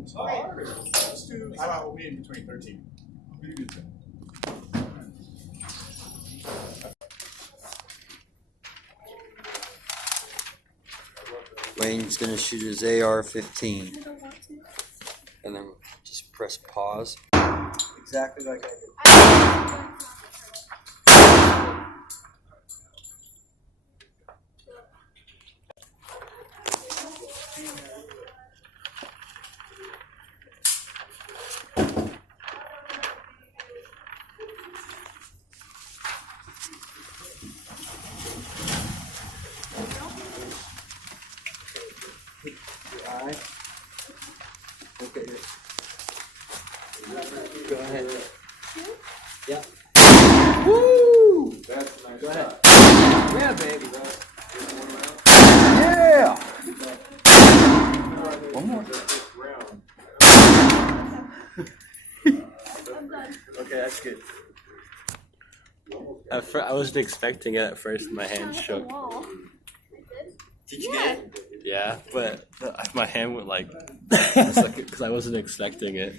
Let's do. How about we'll be in between 13? Layne's gonna shoot his AR-15. And then just press pause. Exactly like I did. Your eye. Look at it. Go ahead. Yeah. Woo! That's a nice Go ahead. shot. Yeah, baby. Yeah! One more. Okay, that's good. I wasn't expecting it at first. My hand shook. Did you get it? Yeah, but my hand went like, because I wasn't expecting it.